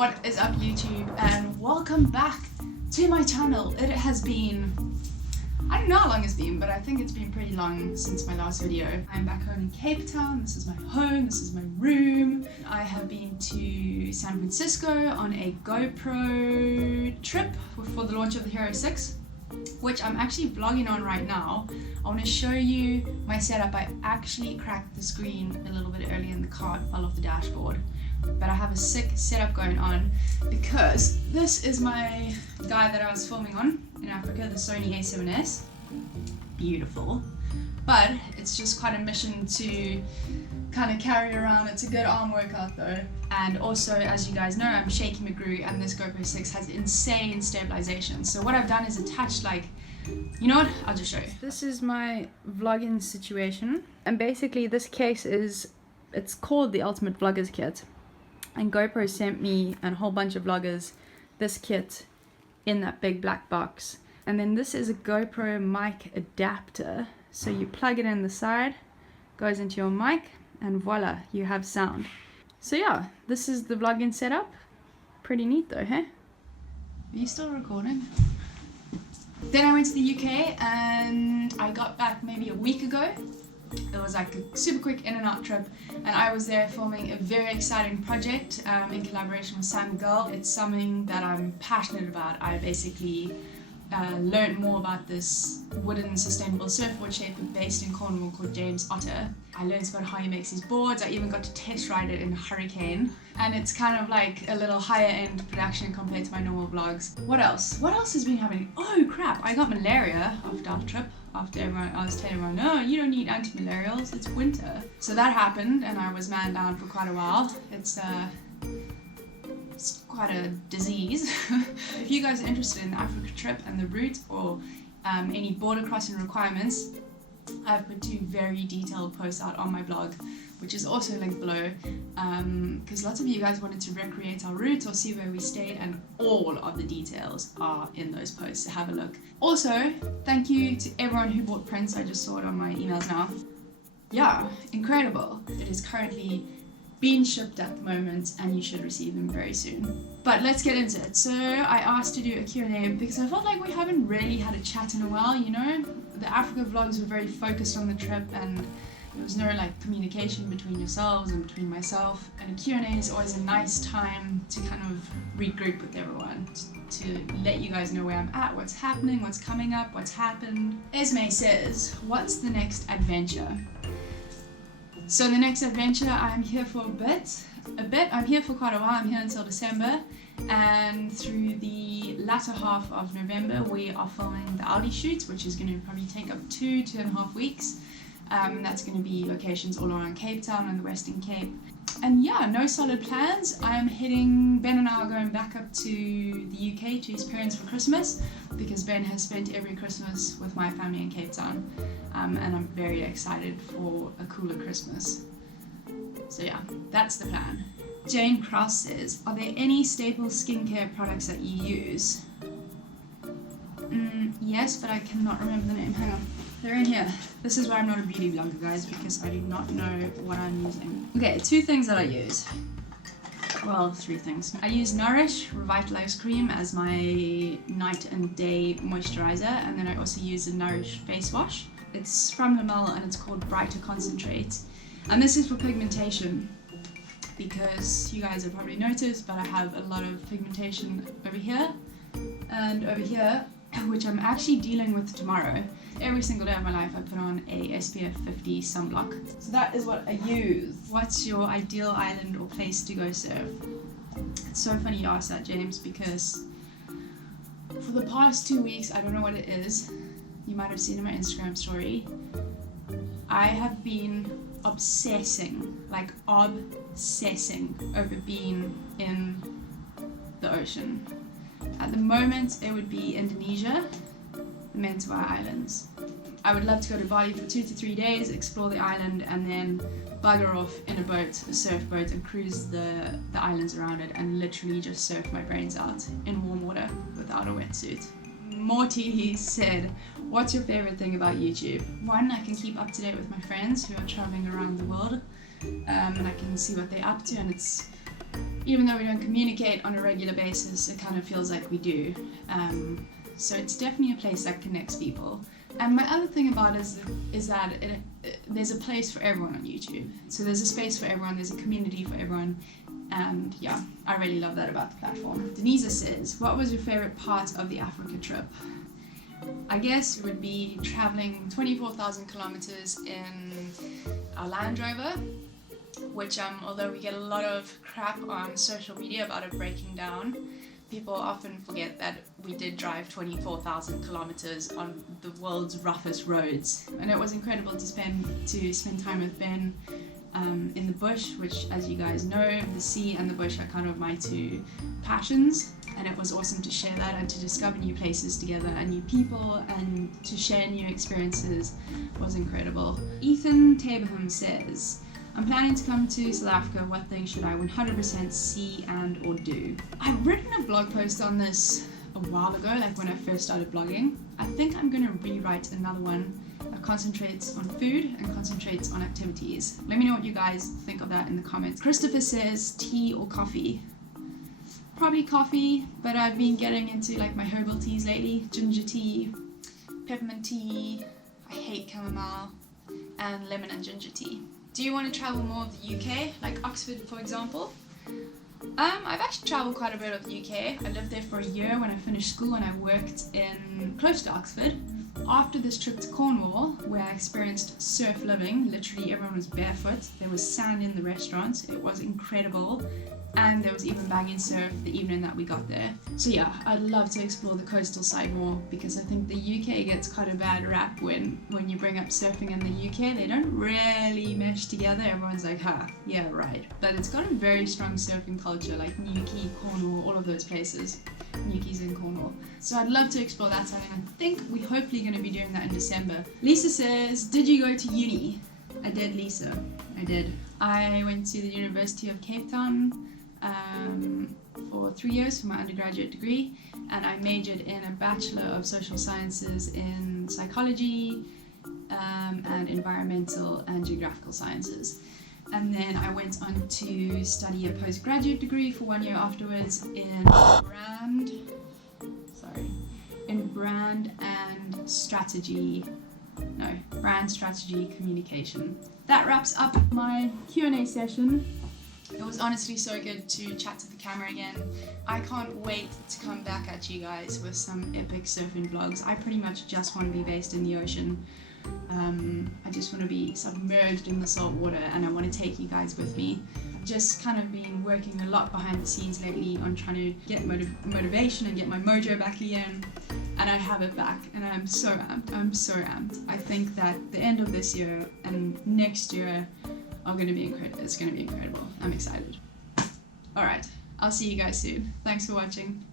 What is up, YouTube, and welcome back to my channel. It has been, I don't know how long it's been, but I think it's been pretty long since my last video. I'm back home in Cape Town. This is my home, this is my room. I have been to San Francisco on a GoPro trip for the launch of the Hero 6, which I'm actually vlogging on right now. I want to show you my setup. I actually cracked the screen a little bit early and the card fell off the dashboard. But I have a sick setup going on because this is my guy that I was filming on in Africa, the Sony A7S. Beautiful. But it's just quite a mission to kind of carry around. It's a good arm workout though. And also, as you guys know, I'm Shaky McGrew and this GoPro 6 has insane stabilization. So what I've done is attached you know what? I'll just show you. This is my vlogging situation. And basically this case it's called the Ultimate Vloggers Kit. And GoPro sent me and a whole bunch of vloggers this kit in that big black box. And then this is a GoPro Mic Adapter. So you plug it in the side, goes into your mic, and voila, you have sound. So yeah, this is the vlogging setup. Pretty neat though, hey? Are you still recording? Then I went to the UK and I got back maybe a week ago. It was like a super quick in and out trip, and I was there filming a very exciting project in collaboration with Sam Girl. It's something that I'm passionate about. I basically learned more about this wooden sustainable surfboard shaper based in Cornwall called James Otter. I learned about how he makes his boards. I even got to test ride it in Hurricane, and it's kind of like a little higher end production compared to my normal vlogs. What else? What else has been happening? Oh crap, I got malaria after our trip. After I was telling everyone, no, you don't need anti-malarials, it's winter. So that happened and I was man down for quite a while. It's quite a disease. If you guys are interested in the Africa trip and the route or any border crossing requirements, I've put 2 very detailed posts out on my blog, which is also linked below, because lots of you guys wanted to recreate our route or see where we stayed, and all of the details are in those posts, so have a look. Also, thank you to everyone who bought prints. I just saw it on my emails now. Yeah, incredible. It is currently being shipped at the moment and you should receive them very soon. But let's get into it. So I asked to do a Q&A because I felt like we haven't really had a chat in a while, you know? The Africa vlogs were very focused on the trip and there was no like communication between yourselves and between myself. And a Q&A is always a nice time to kind of regroup with everyone, to let you guys know where I'm at, what's happening, what's coming up, what's happened. Esme says, what's the next adventure? So the next adventure, I'm here for a bit. I'm here for quite a while. I'm here until December, and through the latter half of November we are filming the Eddy shoot, which is going to probably take up 2.5 weeks. That's going to be locations all around Cape Town and the Western Cape. And yeah, no solid plans. Ben and I are going back up to the UK to his parents for Christmas, because Ben has spent every Christmas with my family in Cape Town, and I'm very excited for a cooler Christmas. So yeah, that's the plan. Jane Cross says, are there any staple skincare products that you use? Yes, but I cannot remember the name. Hang on. They're in here. This is why I'm not a beauty blogger, guys, because I do not know what I'm using. Okay, 2 things that I use. Well, 3 things. I use Nourish Revitalized Cream as my night and day moisturizer, and then I also use the Nourish face wash. It's from Lamel and it's called Brighter Concentrate. And this is for pigmentation, because you guys have probably noticed, but I have a lot of pigmentation over here and over here, which I'm actually dealing with tomorrow. Every single day of my life I put on a SPF 50 sunblock. So that is what I use. What's your ideal island or place to go surf? It's so funny you ask that, James, because for the past 2 weeks, I don't know what it is, you might have seen in my Instagram story, I have been obsessing over being in the ocean. At the moment, it would be Indonesia, the Mentawai Islands. I would love to go to Bali for 2 to 3 days, explore the island, and then bugger off in a boat, a surfboat, and cruise the islands around it and literally just surf my brains out in warm water without a wetsuit. Morty said, what's your favorite thing about YouTube? One, I can keep up to date with my friends who are traveling around the world, and I can see what they're up to, and it's even though we don't communicate on a regular basis, it kind of feels like we do. So it's definitely a place that connects people. And my other thing about it is that there's a place for everyone on YouTube. So there's a space for everyone, there's a community for everyone. And yeah, I really love that about the platform. Denise says, what was your favorite part of the Africa trip? I guess it would be traveling 24,000 kilometers in our Land Rover, which although we get a lot of crap on social media about it breaking down, people often forget that we did drive 24,000 kilometers on the world's roughest roads. And it was incredible to spend time with Ben in the bush, which, as you guys know, the sea and the bush are kind of my two passions. And it was awesome to share that and to discover new places together and new people and to share new experiences was incredible. Ethan Tabaham says, I'm planning to come to South Africa. What things should I 100% see and or do? I've written a blog post on this a while ago, like when I first started blogging. I think I'm going to rewrite another one that concentrates on food and concentrates on activities. Let me know what you guys think of that in the comments. Christopher says, tea or coffee? Probably coffee, but I've been getting into like my herbal teas lately. Ginger tea, peppermint tea, I hate chamomile, and lemon and ginger tea. Do you want to travel more of the UK, like Oxford for example? I've actually traveled quite a bit of the UK. I lived there for a year when I finished school and I worked in close to Oxford. After this trip to Cornwall, where I experienced surf living, literally everyone was barefoot, there was sand in the restaurants, it was incredible. And there was even banging surf the evening that we got there. So yeah, I'd love to explore the coastal side more because I think the UK gets quite a bad rap when you bring up surfing in the UK. They don't really mesh together. Everyone's like, yeah, right. But it's got a very strong surfing culture, like Newquay, Cornwall, all of those places. Newquay's in Cornwall. So I'd love to explore that side, and I think we're hopefully going to be doing that in December. Lisa says, did you go to uni? I did, Lisa. I did. I went to the University of Cape Town for 3 years for my undergraduate degree, and I majored in a Bachelor of Social Sciences in Psychology and Environmental and Geographical Sciences. And then I went on to study a postgraduate degree for 1 year afterwards in brand strategy communication. That wraps up my Q&A session. It was honestly so good to chat to the camera again. I can't wait to come back at you guys with some epic surfing vlogs. I pretty much just want to be based in the ocean. I just want to be submerged in the salt water and I want to take you guys with me. Just kind of been working a lot behind the scenes lately on trying to get motivation and get my mojo back again. And I have it back and I'm so amped. I think that the end of this year and next year are going to be incredible. It's going to be incredible. I'm excited. Alright, I'll see you guys soon. Thanks for watching.